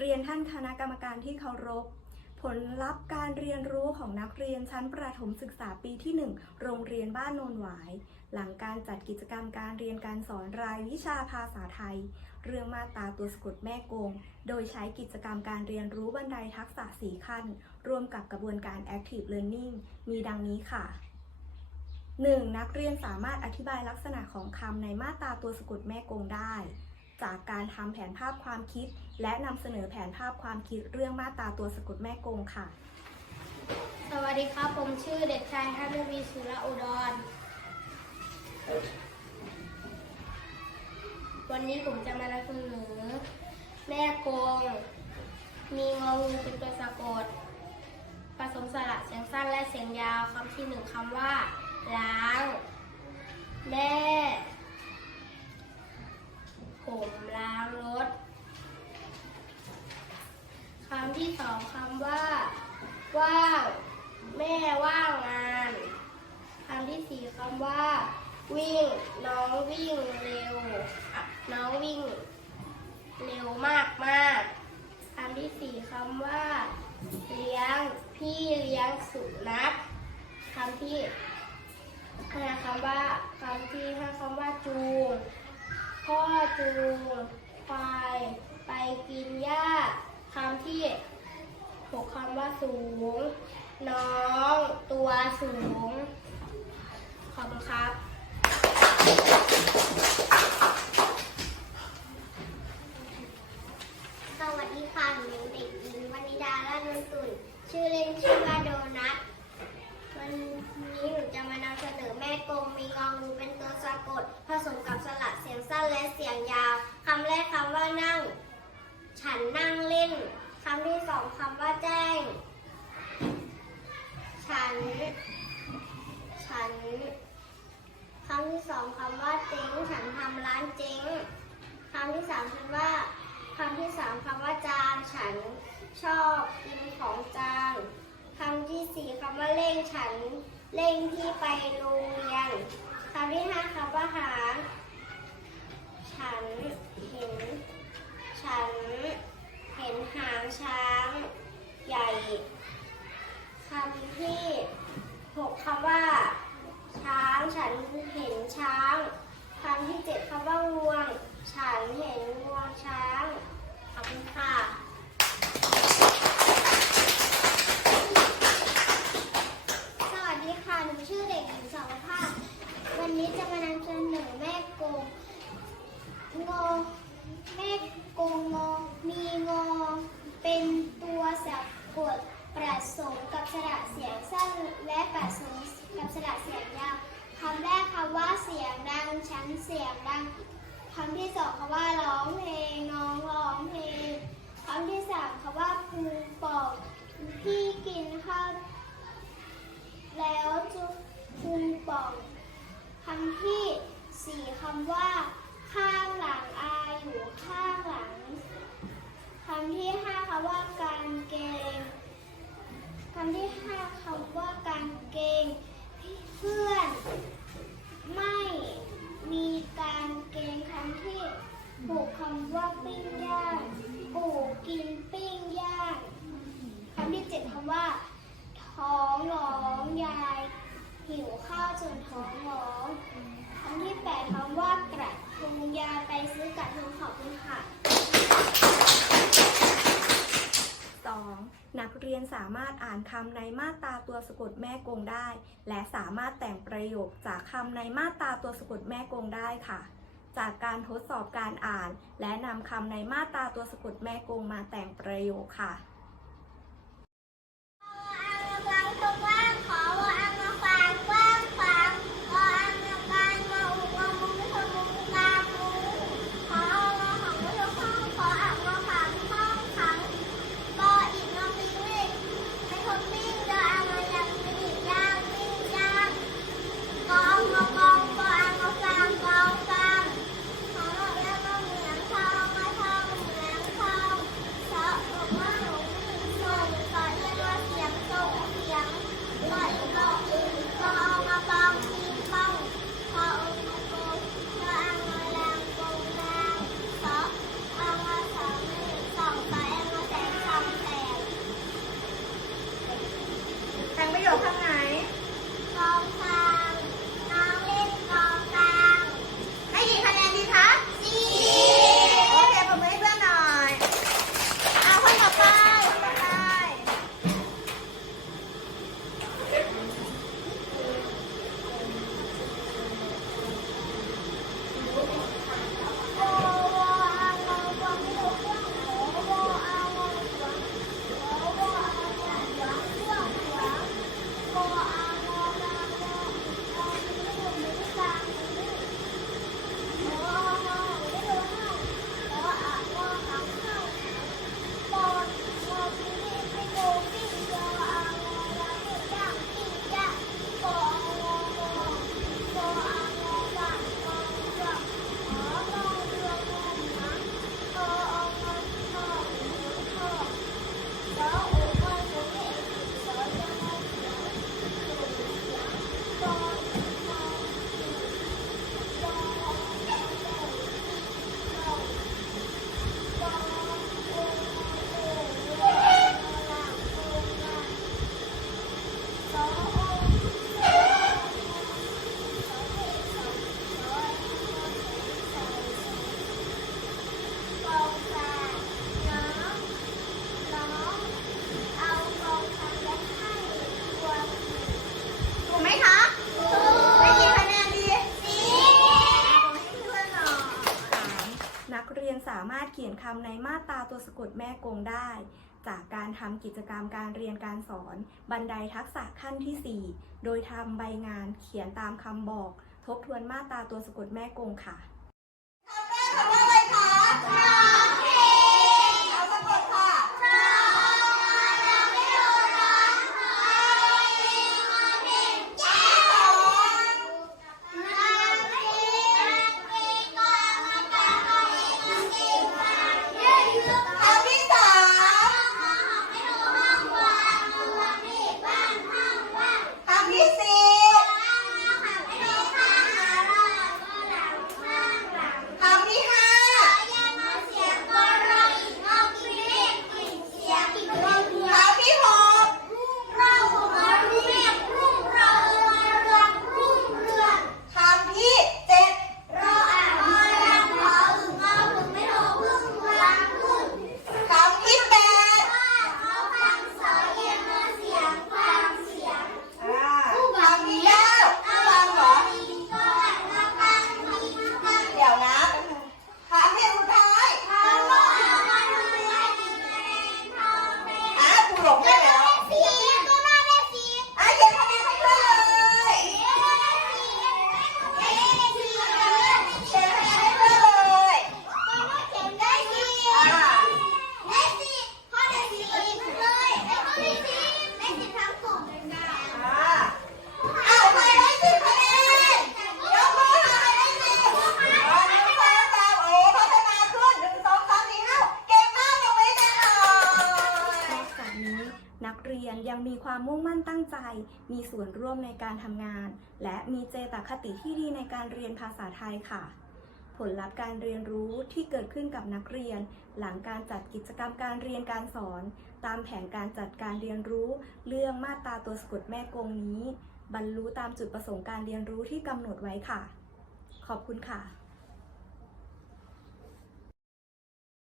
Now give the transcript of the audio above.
เรียนท่านคณะกรรมการที่เคารพ ผลลัพธ์การเรียนรู้ของนักเรียนชั้นประถมศึกษาปีที่ 1 โรงเรียนบ้านโนนหวาย หลังการจัดกิจกรรมการเรียนการสอนรายวิชาภาษาไทย เรื่องมาตาตัวสะกดแม่กง โดยใช้กิจกรรมการเรียนรู้บันไดทักษะ4ขั้นรวมกับกระบวนการ Active Learning มีดังนี้ค่ะ 1. นักเรียนสามารถอธิบายลักษณะของคำในมาตราตัวสะกดแม่กงได้ จากการทำแผนภาพความคิด และนำเสนอแผนภาพความคิดเรื่องมาตราตัวสะกดแม่กงค่ะ สวัสดีครับ ผมชื่อเด็กชายฮันวีสุรอุดร วันนี้ผมจะมานำเสนอแม่กง มีงองูเป็นตัวสะกด ผสมสระเสียงสั้นและเสียงยาวคำที่หนึ่งคำว่า ล้าง แม่ ผมล้างรถำที่สองคำว่า ว่าง แม่ว่างงานคำที่สี่คำว่า วิ่ง น้องวิ่งเร็ว น้องวิ่ง เร็วมากมากคำที่สี่คำว่า เลี้ยง พี่เลี้ยงสุนัขคำที่ห้าคำว่าคำที่ห้าคำว่าจูงพ่อจูงควายไปกินหญ้า คำที่หกคำว่าสูง น้องตัวสูง ขอบคุณครับสวัสดีค่ะหนูเด็กหญิงวนิดาลาดนนตุนชื่อเล่นชื่อว่าโดนัทวันนี้หนูจะมานำเสนอแม่กงมีงองูเป็นตัวสะกด ผสมกับสระเสียงสั้นและเสียงยาวคำแรกคำว่านั่ง ฉันนั่งเล่น คำที่สองคำว่าแจ้ง ฉัน ฉัน คำที่สองคำว่าเจ๊ง ฉันทำร้านเจ๊ง คำที่สามคำว่าคำที่สามคำว่าจานฉันชอบกินของจานคำที่สี่คำว่าเร่งฉันเร่งที่ไปโรงเรียนคำที่ห้าคำว่าหา ฉันเห็น ฉัน ห็นหางช้างใหญ่คำที่หกคำว่า ช้างฉันเห็นช้างคำที่เจ็ดคำว่างวง ฉันเห็นงวงช้างขอบคุณค่ะ สวัสดีค่ะ หนูชื่อเด็กหญิงสาวภาพ วันนี้จะมานำเสนอแม่โกงงอแม่โกงงอ มีงอ เป็นตัวสะกด ระสมกับสระเสียงสั้นและประสมกับสระเสียงยาวคำแรกคำว่าเสียงดังฉันเสียงดังคำที่สองคำว่าร้องเพลงน้องร้องเพลงคำที่สามคำว่าปูปอกพี่กินข้าวแล้วจุพุงป่องคำที่สี่คำว่า ข้างหลังอาอยู่ข้างหลังคำที่ห้าคำว่า คำที่ห้าคำว่าการเกงเพื่อน ไม่มีการเกงคำที่หกคำว่าปิ้งย่างปู่กินปิ้งย่างคำที่เจ็ดคำว่า ท้องร้องยาย หิวข้าวจนท้องร้องคำที่แปดคำว่ากระทงยายไปซื้อกระทงขอบคุณค่ะ นักเรียนสามารถอ่านคำในมาตราตัวสะกดแม่กงได้ และสามารถแต่งประโยคจากคำในมาตราตัวสะกดแม่กงได้ค่ะ จากการทดสอบการอ่าน และนำคำในมาตราตัวสะกดแม่กงมาแต่งประโยคค่ะ อยู่ข้างไหน เขียนคำในมาตราตัวสะกดแม่กงได้ จากการทำกิจกรรมการเรียนการสอน บันไดทักษะขั้นที่ 4 โดยทำใบงานเขียนตามคำบอก ทบทวนมาตราตัวสะกดแม่กงค่ะคำว่าอะไรคะ ความมุ่งมั่นตั้งใจ มีส่วนร่วมในการทำงาน และมีเจตคติที่ดีในการเรียนภาษาไทยค่ะ ผลลัพธ์การเรียนรู้ที่เกิดขึ้นกับนักเรียน หลังการจัดกิจกรรมการเรียนการสอน ตามแผนการจัดการเรียนรู้ เรื่องมาตราตัวสะกดแม่กงนี้ บรรลุตามจุดประสงค์การเรียนรู้ที่กำหนดไว้ค่ะ ขอบคุณค่ะ